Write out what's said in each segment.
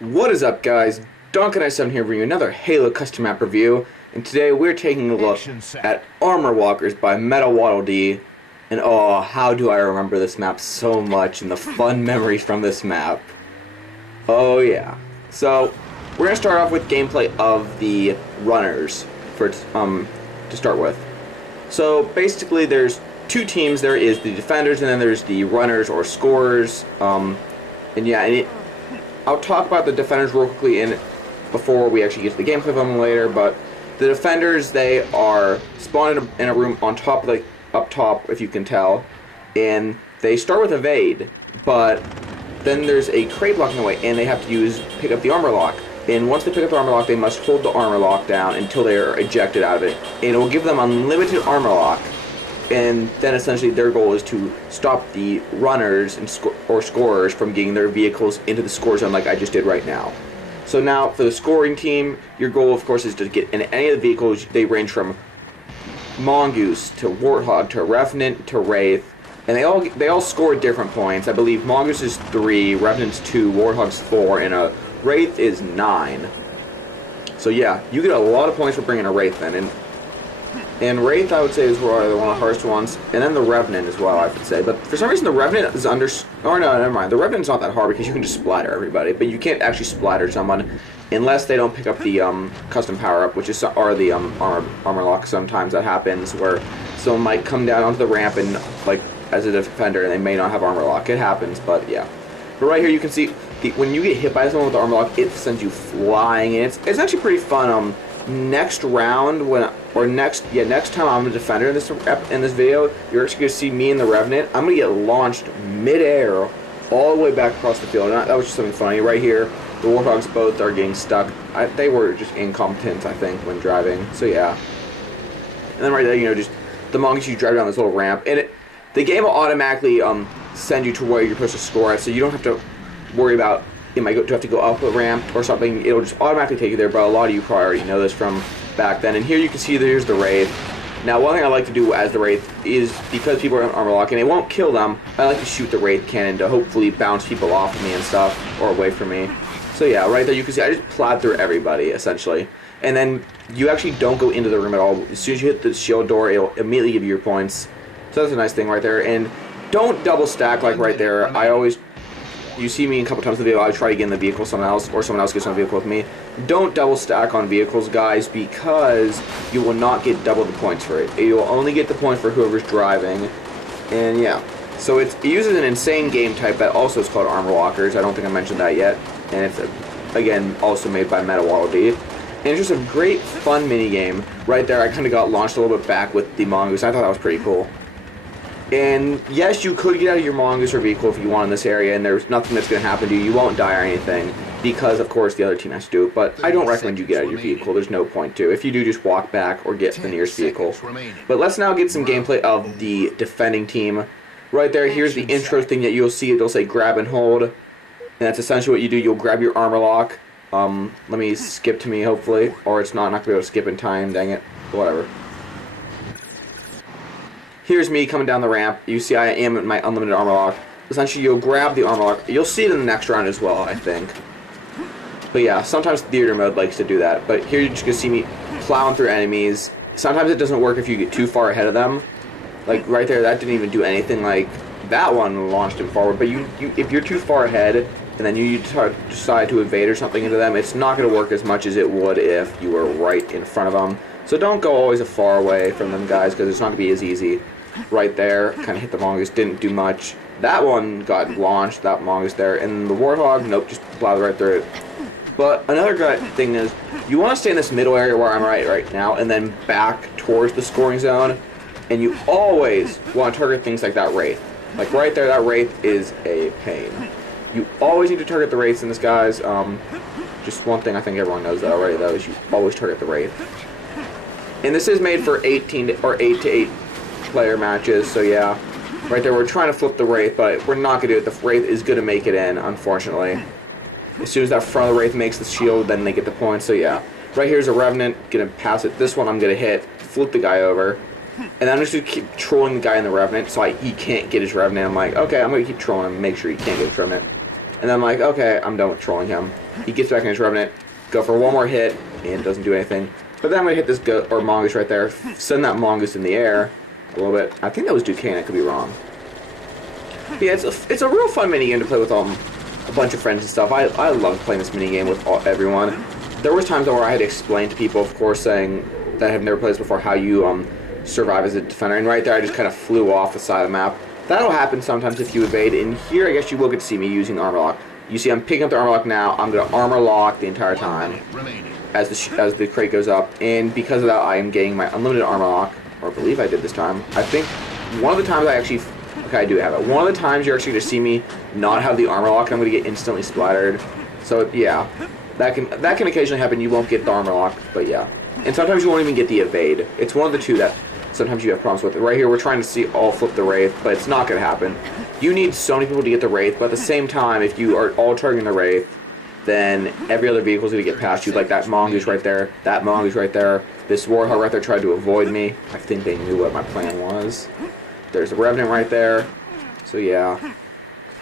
What is up, guys? Duncan7 here bringing you another Halo custom map review, and today we're taking a look at Armor Walkers by MetaWaddleDee. And oh, how do I remember this map so much and the fun memories from this map. Oh yeah. So, we're going to start off with gameplay of the runners to start with. So, basically there's two teams. There is the defenders and then there's the runners or scorers. I'll talk about the defenders real quickly before we actually get to the gameplay of them later, but the defenders, they are spawned in a room on top, like up top, if you can tell, and they start with evade, but then there's a crate blocking the way, and they have to pick up the armor lock. And once they pick up the armor lock, they must hold the armor lock down until they are ejected out of it, and it will give them unlimited armor lock. And then essentially their goal is to stop the runners or scorers from getting their vehicles into the score zone like I just did right now. So now for the scoring team, your goal of course is to get in any of the vehicles. They range from Mongoose to Warthog to Revenant to Wraith, and they all score at different points. I believe Mongoose is 3, Revenant's 2, Warthog's 4, and a Wraith is 9. So yeah, you get a lot of points for bringing a Wraith in. And Wraith, I would say, is one of the hardest ones, and then the Revenant as well, I would say. But for some reason, the Revenant is oh no, never mind. The Revenant's not that hard because you can just splatter everybody, but you can't actually splatter someone unless they don't pick up the custom power-up, which is the armor lock. Sometimes that happens where someone might come down onto the ramp and like as a defender, and they may not have armor lock. It happens, but yeah. But right here, you can see when you get hit by someone with the armor lock, it sends you flying, and it's actually pretty fun. Next round next time I'm a defender in this video, you're actually gonna see me and the Revenant. I'm gonna get launched mid-air all the way back across the field. And that was just something funny. Right here, the Warthogs both are getting stuck. They were just incompetent, I think, when driving. So yeah. And then right there, just the Mongoose, you drive down this little ramp, and the game will automatically send you to where you're supposed to score at, so you don't have to worry about you might have to go up a ramp or something. It'll just automatically take you there, but a lot of you probably already know this from back then. And here you can see there's the Wraith. Now, one thing I like to do as the Wraith is, because people are in armor lock and it won't kill them, I like to shoot the Wraith cannon to hopefully bounce people off of me and stuff, or away from me. So yeah, right there you can see I just plowed through everybody, essentially. And then you actually don't go into the room at all. As soon as you hit the shield door, it'll immediately give you your points. So that's a nice thing right there. And don't double stack like right there. You see me a couple times in the video, I try to get in the vehicle someone else, or someone else gets on the vehicle with me. Don't double stack on vehicles, guys, because you will not get double the points for it. You will only get the points for whoever's driving. And yeah, so it uses an insane game type that also is called Armor Walkers. I don't think I mentioned that yet. And it's, again, also made by MetaWaddleDee. And it's just a great, fun mini-game. Right there, I kind of got launched a little bit back with the Mongoose. I thought that was pretty cool. And yes, you could get out of your Mongoose or vehicle if you want in this area, and there's nothing that's going to happen to you. You won't die or anything, because of course the other team has to do it. But I don't recommend you get out of your vehicle. There's no point to. If you do, just walk back or get to the nearest vehicle. But let's now get some gameplay of the defending team. Right there, here's the intro thing that you'll see. It'll say grab and hold, and that's essentially what you do. You'll grab your armor lock. Let me skip to me, hopefully, or it's not going to be able to skip in time. Dang it. Whatever. Here's me coming down the ramp. You see I am in my unlimited armor lock. Essentially, you'll grab the armor lock. You'll see it in the next round as well, I think. But yeah, sometimes theater mode likes to do that. But here you're just going to see me plowing through enemies. Sometimes it doesn't work if you get too far ahead of them. Like right there, that didn't even do anything. Like that one launched him forward. But if you're too far ahead and then you decide to evade or something into them, it's not going to work as much as it would if you were right in front of them. So don't go always far away from them, guys, because it's not going to be as easy. Right there, kind of hit the Mongoose, didn't do much. That one got launched, that Mongoose there, and the Warthog, nope, just plowed right through it. But another good thing is, you want to stay in this middle area where I'm right now, and then back towards the scoring zone, and you always want to target things like that Wraith. Like right there, that Wraith is a pain. You always need to target the Wraiths in this, guys. Just one thing I think everyone knows that already, though, is you always target the Wraith. And this is made for 8 to 8 player matches, so yeah. Right there, we're trying to flip the Wraith, but we're not going to do it. The Wraith is going to make it in, unfortunately. As soon as that front of the Wraith makes the shield, then they get the points, so yeah. Right here's a Revenant, going to pass it. This one I'm going to hit, flip the guy over. And then I'm just going to keep trolling the guy in the Revenant, so he can't get his Revenant. I'm like, okay, I'm going to keep trolling him, make sure he can't get his Revenant. And then I'm like, okay, I'm done with trolling him. He gets back in his Revenant, go for one more hit, and doesn't do anything. But then I'm going to hit this goat, or Mongoose right there, send that Mongoose in the air a little bit. I think that was Duquesne, I could be wrong. But yeah, it's a real fun minigame to play with a bunch of friends and stuff. I love playing this minigame with everyone. There was times where I had to explain to people, of course, saying that have never played this before, how you survive as a defender. And right there, I just kind of flew off the side of the map. That'll happen sometimes if you evade. And here, I guess you will get to see me using Armor Lock. You see, I'm picking up the Armor Lock now. I'm going to Armor Lock the entire time as the crate goes up. And because of that, I am getting my unlimited Armor Lock, or I believe I did this time. I think one of the times I actually... Okay, I do have it. One of the times you're actually going to see me not have the Armor Lock, and I'm going to get instantly splattered. So, yeah. That can occasionally happen. You won't get the Armor Lock, but yeah. And sometimes you won't even get the evade. It's one of the two that sometimes you have problems with. Right here, we're trying to see all flip the Wraith, but it's not going to happen. You need so many people to get the Wraith, but at the same time, if you are all targeting the Wraith, then every other vehicle is going to get past you, like that Mongoose right there, that Mongoose right there. This Warthog right there tried to avoid me. I think they knew what my plan was. There's the Revenant right there. So, yeah.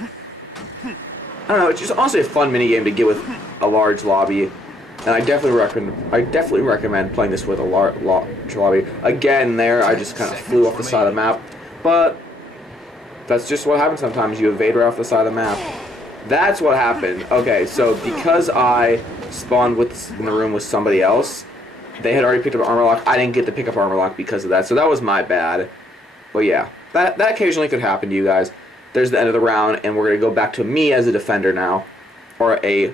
I don't know, it's just honestly a fun minigame to get with a large lobby. And I definitely recommend playing this with a large lobby. Again, there, I just kind of flew off the side of the map. But that's just what happens sometimes. You evade right off the side of the map. That's what happened. Okay, so because I spawned in the room with somebody else, they had already picked up Armor Lock. I didn't get to pick up Armor Lock because of that. So that was my bad. But yeah, that occasionally could happen to you guys. There's the end of the round, and we're going to go back to me as a defender now. Or a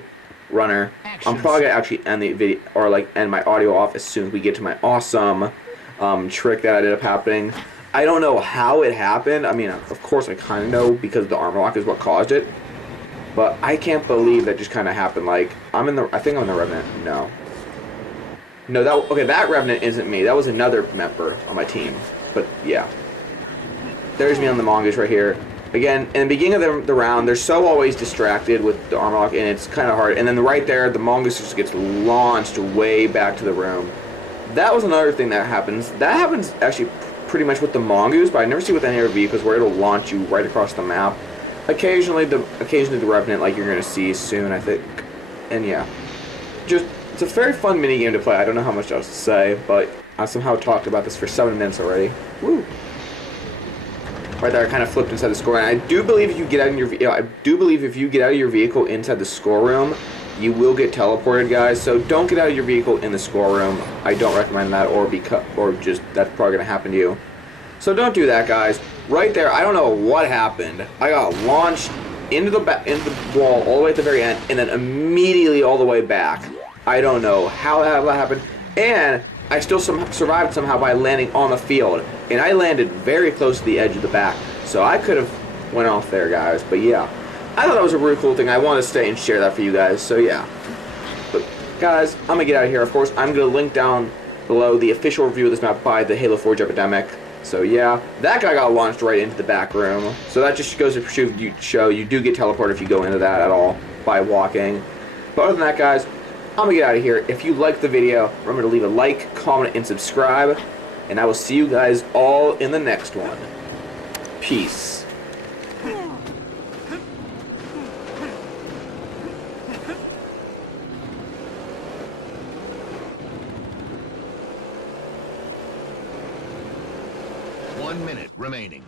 runner. I'm probably going to actually end the video, or like end my audio off as soon as we get to my awesome trick that ended up happening. I don't know how it happened. I mean, of course I kind of know because the Armor Lock is what caused it. But I can't believe that just kind of happened. Like, I think I'm in the Revenant. No. No, that Revenant isn't me. That was another member on my team. But, yeah. There's me on the Mongoose right here. Again, in the beginning of the round, they're so always distracted with the Armor Lock, and it's kind of hard. And then right there, the Mongoose just gets launched way back to the room. That was another thing that happens. That happens actually pretty much with the Mongoose, but I never see it with any other vehicles where it'll launch you right across the map. Occasionally the Revenant, like you're going to see soon, I think. And yeah. It's a very fun minigame to play. I don't know how much else to say, but I somehow talked about this for 7 minutes already. Woo! Right there, I kind of flipped inside the score, and I do believe if you get out of your vehicle inside the score room, you will get teleported, guys. So don't get out of your vehicle in the score room. I don't recommend that, or just that's probably gonna happen to you. So don't do that, guys. Right there, I don't know what happened. I got launched into the wall all the way at the very end, and then immediately all the way back. I don't know how that happened, and I still survived somehow by landing on the field, and I landed very close to the edge of the back, so I could have went off there, guys. But yeah, I thought that was a really cool thing. I wanted to stay and share that for you guys, so yeah. But guys, I'm gonna get out of here. Of course, I'm gonna link down below the official review of this map by the Halo Forge Epidemic. So yeah, that guy got launched right into the back room. So that just goes to show you do get teleported if you go into that at all by walking. But other than that, guys, I'm gonna get out of here. If you liked the video, remember to leave a like, comment, and subscribe. And I will see you guys all in the next one. Peace. One minute remaining.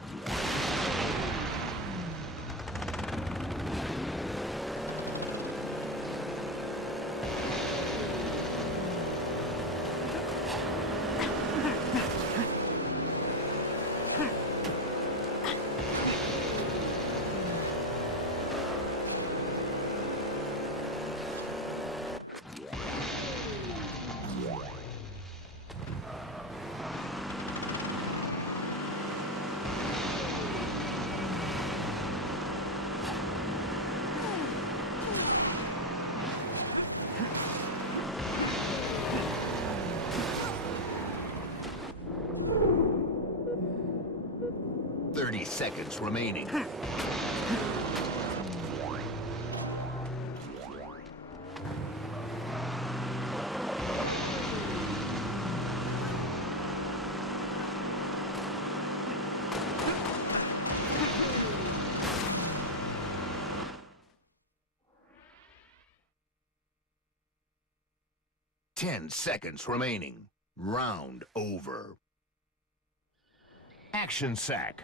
Seconds remaining. 10 seconds remaining. Round over. Action sack.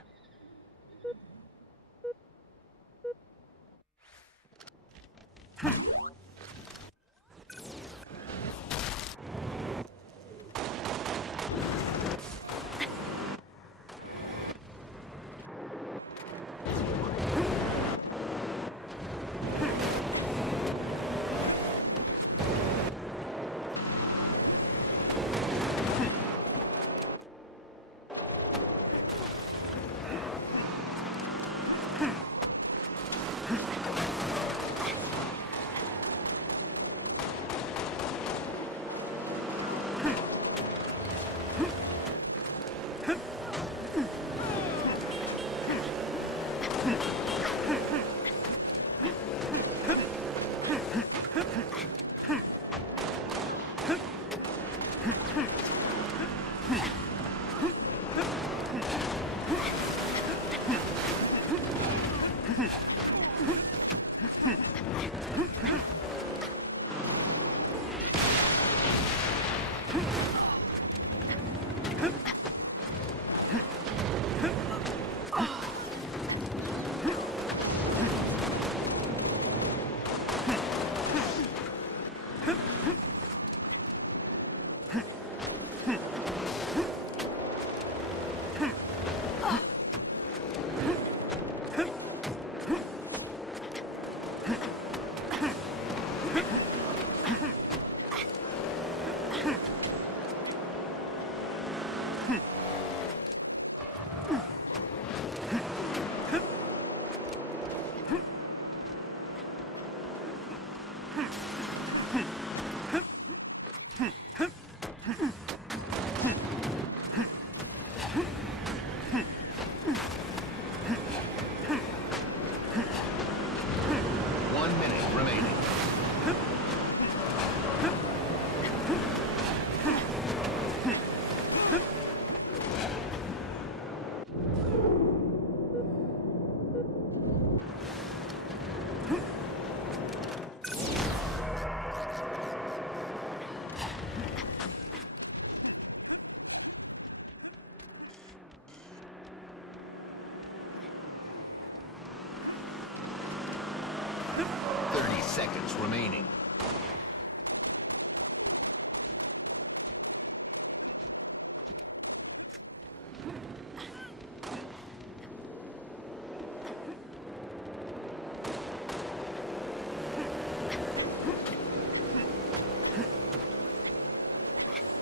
Seconds remaining.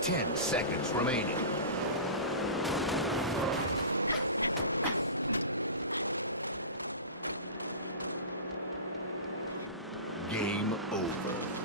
Ten seconds remaining. Game over.